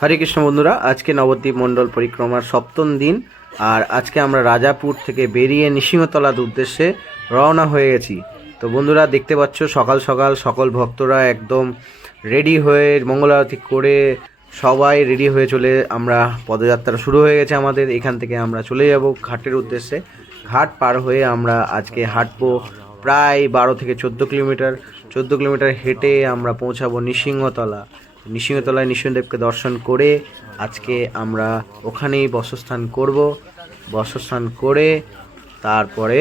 হরে কৃষ্ণ বন্ধুরা, আজকে নবদ্বীপ মণ্ডল পরিক্রমার সপ্তম দিন। আর আজকে আমরা রাজাপুর থেকে বেরিয়ে নৃসিংহতলার উদ্দেশ্যে রওনা হয়ে গেছি। তো বন্ধুরা দেখতে পাচ্ছ, সকাল সকাল সকল ভক্তরা একদম রেডি হয়ে মঙ্গল আরতি করে সবাই রেডি হয়ে চলে আমরা পদযাত্রা শুরু হয়ে গেছে আমাদের। এখান থেকে আমরা চলে যাব ঘাটের উদ্দেশ্যে। ঘাট পার হয়ে আমরা আজকে হাঁটবো প্রায় 12 থেকে 14 কিলোমিটার হেঁটে আমরা পৌঁছাবো নৃসিংহতলায় নৃসিংহদেবকে দর্শন করে আজকে আমরা ওখানেই বর্ষস্থান করে তারপরে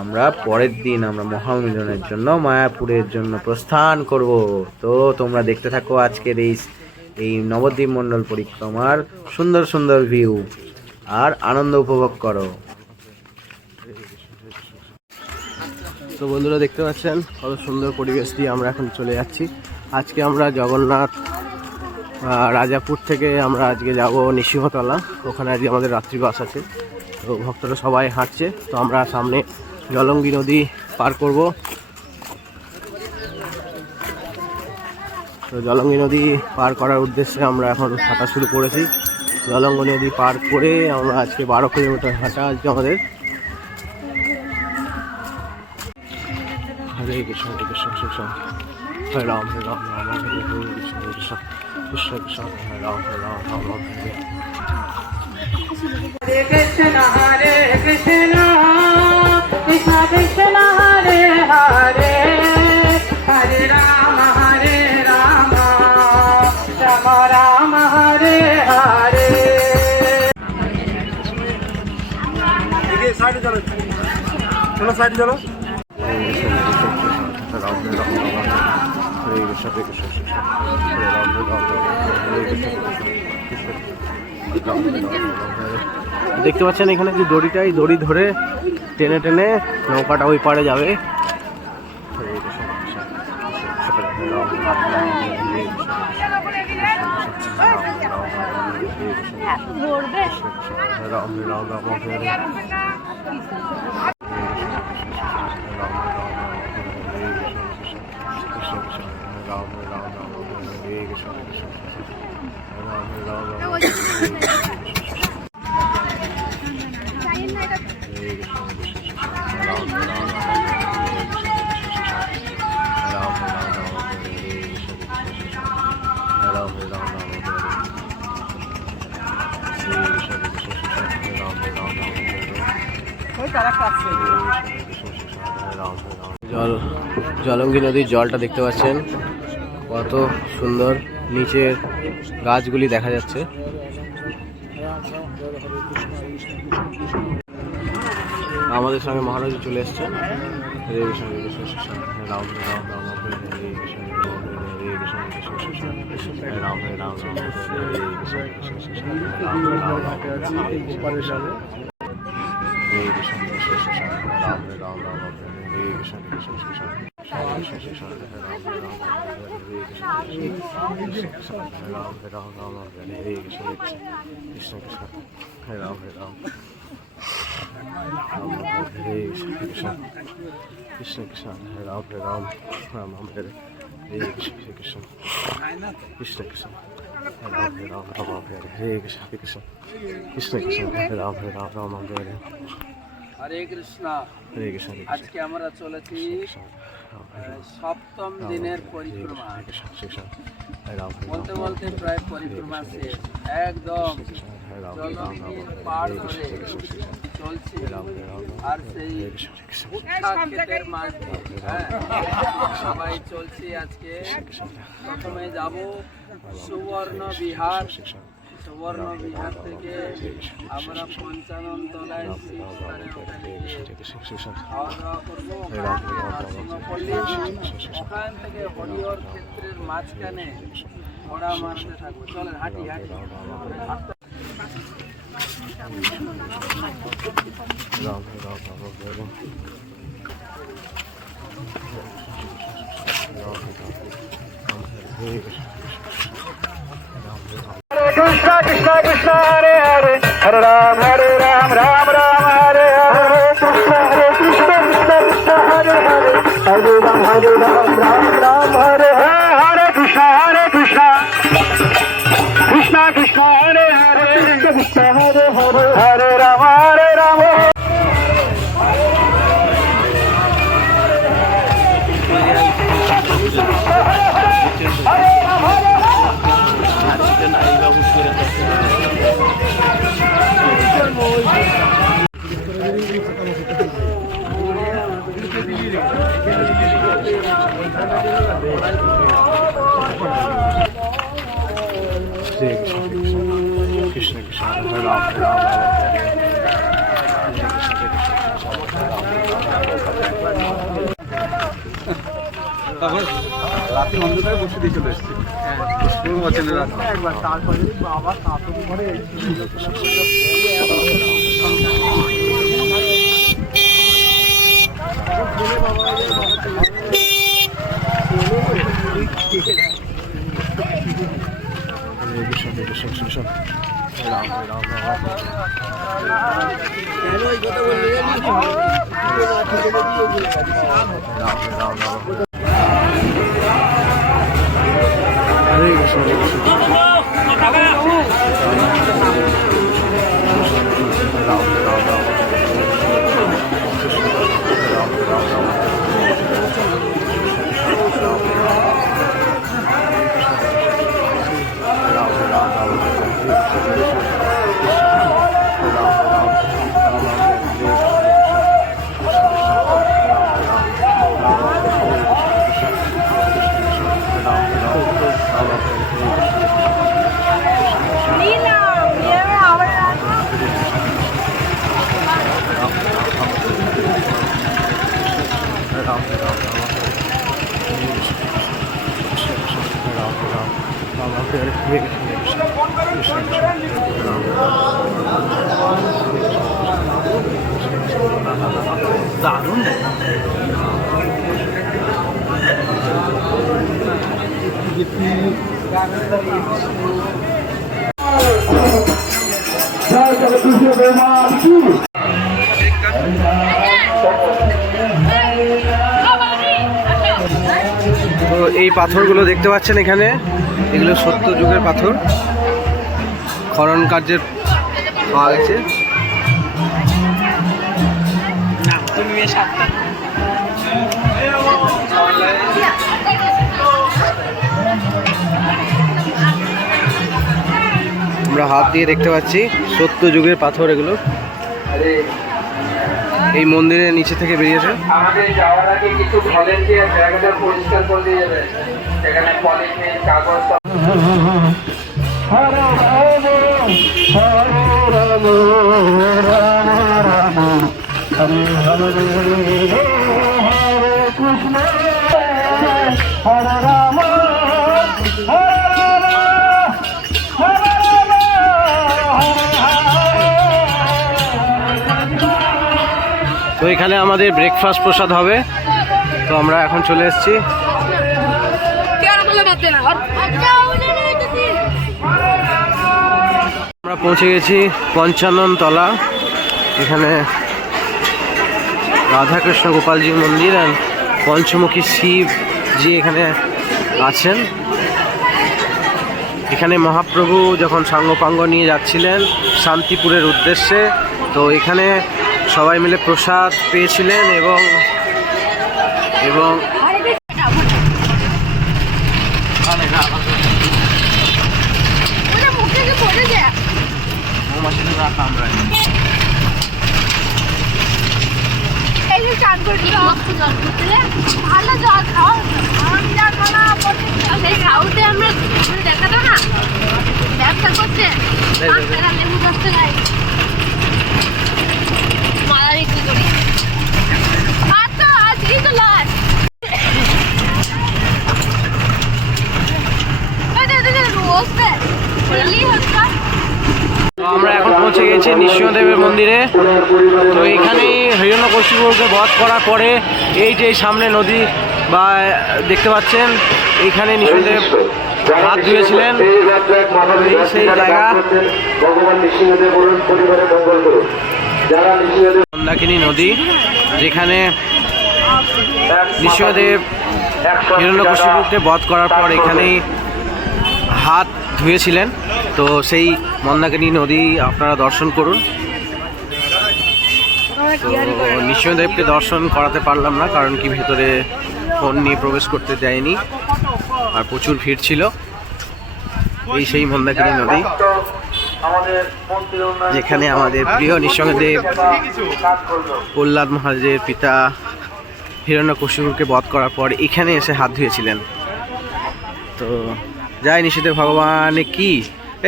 আমরা পরের দিন আমরা মহামিলনের জন্য মায়াপুরের জন্য প্রস্থান করব। তো তোমরা দেখতে থাকো আজকের এই নবদ্বীপ মণ্ডল পরিক্রমার সুন্দর সুন্দর ভিউ আর আনন্দ উপভোগ করো। তো বন্ধুরা দেখতে পাচ্ছেন কত সুন্দর পরিবেশ দিয়ে আমরা এখন চলে যাচ্ছি। আজকে আমরা জগন্নাথ রাজাপুর থেকে আমরা আজকে যাব নৃসিংহতলা, ওখানে আজকে আমাদের রাত্রি বাস আছে। তো ভক্তরা সবাই হাঁটছে, তো আমরা সামনে জলঙ্গি নদী পার করব। তো জলঙ্গি নদী পার করার উদ্দেশ্যে আমরা এখন হাঁটা শুরু করেছি। জলঙ্গি নদী পার করে আমরা আজকে 12 কিলোমিটার হাঁটা আজকে আমাদের। হরে কৃষ্ণ হরে কৃষ্ণ কৃষ্ণ হরে রাম হরে রাম রাম রাম হরে হরে কৃষ্ণ হরে কৃষ্ণ কৃষ্ণ কৃষ্ণ হরে রাম রাম রাম রাম হরে কৃষ্ণ হরে কৃষ্ণ কৃষ্ণ কৃষ্ণ হরে হরে হরে রাম রাম রাম হরে হরে। সাইডে চলো, চলো সাইডে চলো। দেখতে পাচ্ছেন এখানে যে দড়ি ধরে টেনে টেনে নৌকাটা ওই পারে যাবে। জলঙ্গি নদীর জলটা দেখতে পাচ্ছেন কত সুন্দর, নিচের গাছগুলি দেখা যাচ্ছে। আমাদের সঙ্গে মহারাজ চলে এসছেন। কৃষ্ণ কৃষ্ণ হরে রাম রাম রাম হরে হরে কৃষ্ণ কৃষ্ণ কৃষ্ণ কৃষ্ণ হরে রাম রাম হরে হরে কৃষ্ণ কৃষ্ণ কৃষ্ণ কৃষ্ণ হরে রাম রাম হরে হরে কৃষ্ণ। হরে কৃষ্ণ। আজকে আমরা চলেছি সপ্তম দিনের পরিক্রমা। বলতে বলতে প্রায় পরিক্রমা শেষ, একদম পার ধরে চলছি। আর সেই ক্ষেতের মাঝ সবাই চলছি। আজকে প্রথমে যাব সুবর্ণ বিহার থেকে আমরা পঞ্চানন তলায় খাওয়া দাওয়া করবো। ওখান থেকে হরিহর ক্ষেত্রের মাঝখানে ঘোড়া মারতে থাকবো। চলেন হাঁটি Krishna Krishna Krishna Hare Hare Hare Ram Ram Ram Hare Hare Krishna Krishna Krishna Hare Hare Hare Ram Ram Ram Hare Hare Hare Krishna Krishna Krishna Krishna হরে রাম হরে রাম রাম রাতে অন্ধকারে বসে দিয়ে চলে এসেছি একবার তারপরে বাবা তাড়াতাড়ি করে দারুণ তো এই পাথরগুলো দেখতে পাচ্ছেন এখানে, এগুলো সত্য যুগের পাথর, খনন কার্যের পাওয়া গেছে। আমরা হাত দিয়ে দেখতে পাচ্ছি সত্য যুগের পাথর এগুলো, এই মন্দিরের নিচে থেকে বেরিয়েছে। আমাদের যাওয়ার আগে কিছু ভলেন্টিয়ার জায়গাটা পরিষ্কার করে দিয়ে যাবে, সেখানে পলিথিন কাগজ সব তো এখানে আমাদের ব্রেকফাস্ট প্রসাদ হবে, তো আমরা এখন চলে এসেছি। আমরা পৌঁছে গেছি পঞ্চানন তলা, এখানে রাধাকৃষ্ণ গোপালজি মন্দির আর পঞ্চমুখী শিবজি এখানে আছেন। এখানে মহাপ্রভু যখন সাঙ্গপাঙ্গ নিয়ে যাচ্ছিলেন শান্তিপুরের উদ্দেশ্যে, তো এখানে সবাই মিলে প্রসাদ পেয়েছিলেন এবং ভালো জল খাও সাউথে আমরা দেখাতো না ব্যবসা করছে লেবু করতে গাই মালা বিক্রি করি। আচ্ছা আজকেই তো লাস্ট আমরা এখন পৌঁছে গেছি নৃসিংহদেবের মন্দিরে। তো এখানে হিরণ্যকশিপুকে বধ করার পরে এই যে সামনে নদী বা দেখতে পাচ্ছেন, এখানে নৃসিংহদেব হাত ধুয়েছিলেন, সেই জায়গা মন্দাকিনী নদী, যেখানে নৃসিংহদেব হিরণ্যকশিপুকে বধ করার পর এখানেই হাত ধুয়েছিলেন। তো সেই মন্দাকিনী নদী আপনারা দর্শন করুন। তো নৃসিংহদেবকে দর্শন করাতে পারলাম না, কারণ কি ভেতরে ফোন নিয়ে প্রবেশ করতে দেয়নি আর প্রচুর ভিড় ছিল। এই সেই মন্দাকিনী নদী, যেখানে আমাদের প্রিয় নৃসিংহদেব প্রহ্লাদ মহারাজের পিতা হিরণ্যকশিপুকে বধ করার পর এখানে এসে হাত ধুয়েছিলেন। তো জয় নৃসিংহদেব ভগবান কি,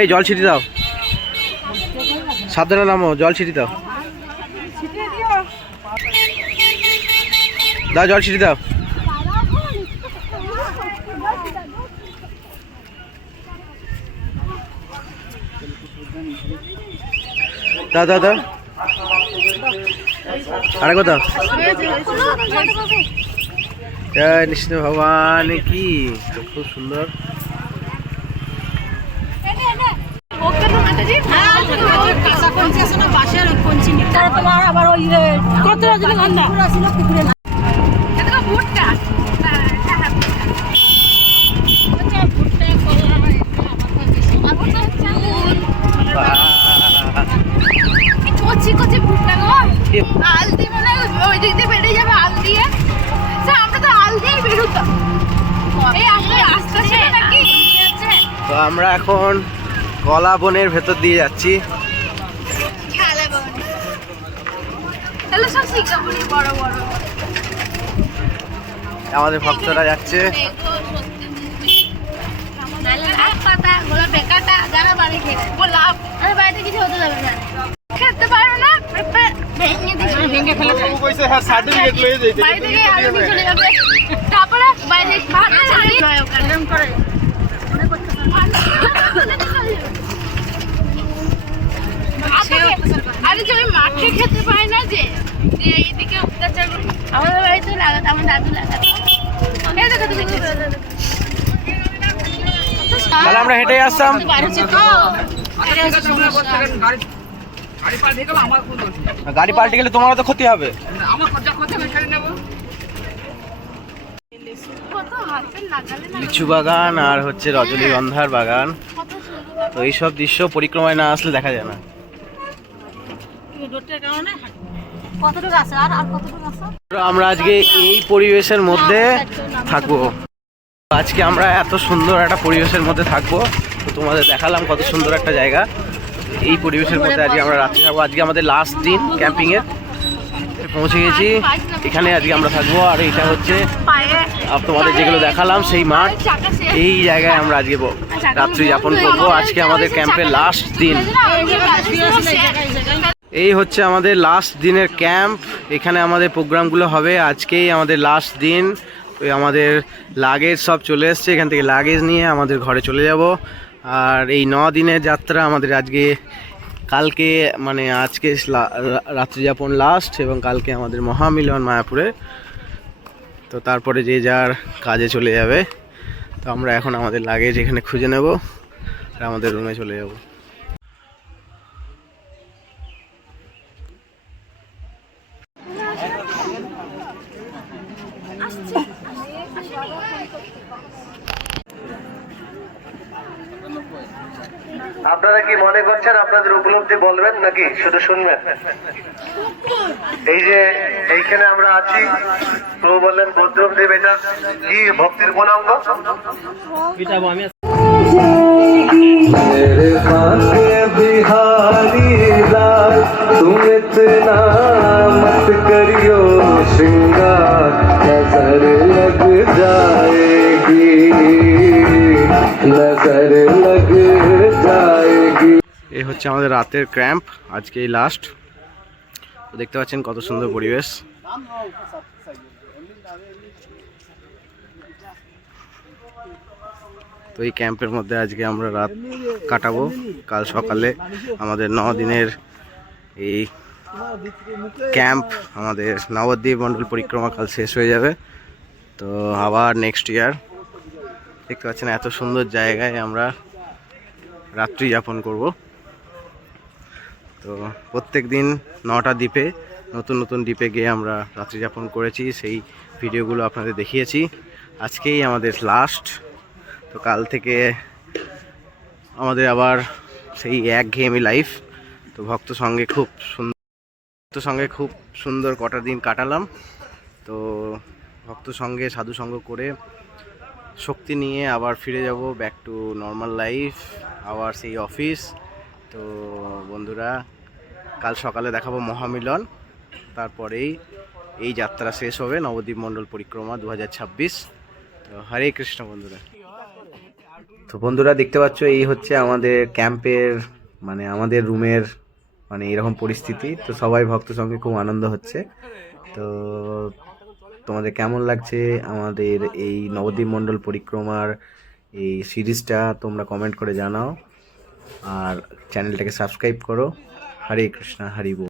এই জল ছিটি দাও, সাবধানে নামো, জল ছিটি দাও, দাও জল ছিটি দাও। দাও দাও দাও, আরেকবার দাও। জয় কৃষ্ণ ভগবান কি, তো খুব সুন্দর। কচি কচি ভুট্টা গো, আল দিয়ে মানে ওই দিক দিয়ে বেরিয়ে যাবে আল দিয়ে। আমরা তো আল দিয়েই বেরোতাম। এই আসলে রাস্তা ছিল নাকি? তো আমরা এখন কলা বনের ভেতর দিয়ে যাচ্ছি। তাহলে সব সিঙ্গাপুরি বড় বড় আমাদের ভক্তরা যাচ্ছে। পাতা গোলাপ বেকারটা যারা বাড়ি খেয়ে গোলাপ আর বাড়িতে কিছু হতে যাবে না, খেতে পারবে না, ভেঙে ফেলে বাড়ি থেকে আলু দিয়ে চলে যাবে। তারপরে বাইরে ভাত ছাড়ি এরকম করে আরে যে আমি মাঠে খেতে পাই না, যে এইদিকে অত্যাচার আমাদের বাড়িতে লাগাতো, আমার দাদু লাগাতো। এই দেখো তুমি তাহলে আমরা হেঁটে আসতাম। গাড়ি পাল্টে গেলে তোমারও তো ক্ষতি হবে। লিচু বাগান আর হচ্ছে রজনীগন্ধার বাগান, তো এইসব দৃশ্য পরিক্রমায় না আসলে দেখা যায় না। তো আমরা আজকে এই পরিবেশের মধ্যে থাকবো। আজকে আমরা এত সুন্দর একটা পরিবেশের মধ্যে থাকবো, তো তোমাদের দেখালাম কত সুন্দর একটা জায়গা। এই পরিবেশের মধ্যে আজকে আমরা রাত্রি থাকবো। আজকে আমাদের লাস্ট দিন ক্যাম্পিংয়ের, পৌঁছে গেছি। এখানে আজকে আমরা থাকবো। আর এইটা হচ্ছে তোমাদের যেগুলো দেখালাম সেই মাঠ, এই জায়গায় আমরা আজকে রাত্রি যাপন করবো। আজকে আমাদের ক্যাম্পের লাস্ট দিন। এই হচ্ছে আমাদের লাস্ট দিনের ক্যাম্প, এখানে আমাদের প্রোগ্রামগুলো হবে। আজকেই আমাদের লাস্ট দিন। ওই আমাদের লাগেজ সব চলে এসছে, এখান থেকে লাগেজ নিয়ে আমাদের ঘরে চলে যাব। আর এই 9 দিনের যাত্রা আমাদের আজকে, কালকে মানে আজকে রাত্রিযাপন লাস্ট, এবং কালকে আমাদের মহামিলন মায়াপুরে। তো তারপরে যে যার কাজে চলে যাবে। তো আমরা এখন আমাদের লাগেজ এখানে খুঁজে নেব আর আমাদের রুমে চলে যাব। আপনারা কি মনে করছেন আপনাদের উপলব্ধি বলবেন নাকি শুধু শুনবেন? এই যে এইখানে আমরা আছি, প্রভু বললেন বদ্রম দেব, এটা কি ভক্তির কোন অঙ্গ? বিহারি লাল তুম ইতনা মত করিও শ্রৃঙ্গার, নজর লগ যায়েগি, নজর লগ যায়েগি। এই হচ্ছে আমাদের রাতের ক্যাম্প, আজকে এই লাস্ট। তো দেখতে পাচ্ছেন কত সুন্দর পরিবেশ। তো এই ক্যাম্পের মধ্যে আজকে আমরা রাত কাটাবো। কাল সকালে আমাদের 9 দিনের এই ক্যাম্প, আমাদের নবদ্বীপ মণ্ডল পরিক্রমা কাল শেষ হয়ে যাবে। তো আবার নেক্সট ইয়ার। দেখতে পাচ্ছেন এত সুন্দর জায়গায় আমরা রাত্রি যাপন করব। তো প্রত্যেক দিন 9টা দ্বীপে, নতুন নতুন দ্বীপে গিয়ে আমরা রাত্রি যাপন করেছি, সেই ভিডিওগুলো আপনাদের দেখিয়েছি। আজকেই আমাদের লাস্ট। তো কাল থেকে আমাদের আবার সেই একঘেয়েমি লাইফ। তো ভক্ত সঙ্গে খুব সুন্দর কটা দিন কাটালাম। তো ভক্ত সঙ্গে সাধু সঙ্গ করে শক্তি নিয়ে আবার ফিরে যাব ব্যাক টু নর্মাল লাইফ, আবার সেই অফিস। তো বন্ধুরা, কাল সকালে দেখাবো মহামিলন, তারপরেই এই যাত্রা শেষ হবে নবদ্বীপ মণ্ডল পরিক্রমা 2026। তো হরে কৃষ্ণ বন্ধুরা। তো বন্ধুরা দেখতে পাচ্ছ এই হচ্ছে আমাদের ক্যাম্পের মানে আমাদের রুমের মানে এরকম পরিস্থিতি। তো সবাই ভক্ত সঙ্গে খুব আনন্দ হচ্ছে। তো তোমাদের কেমন লাগছে আমাদের এই নবদ্বীপ মণ্ডল পরিক্রমার এই সিরিজটা তোমরা কমেন্ট করে জানাও, আর চ্যানেলটাকে সাবস্ক্রাইব করো। হরে কৃষ্ণা, হরি বল।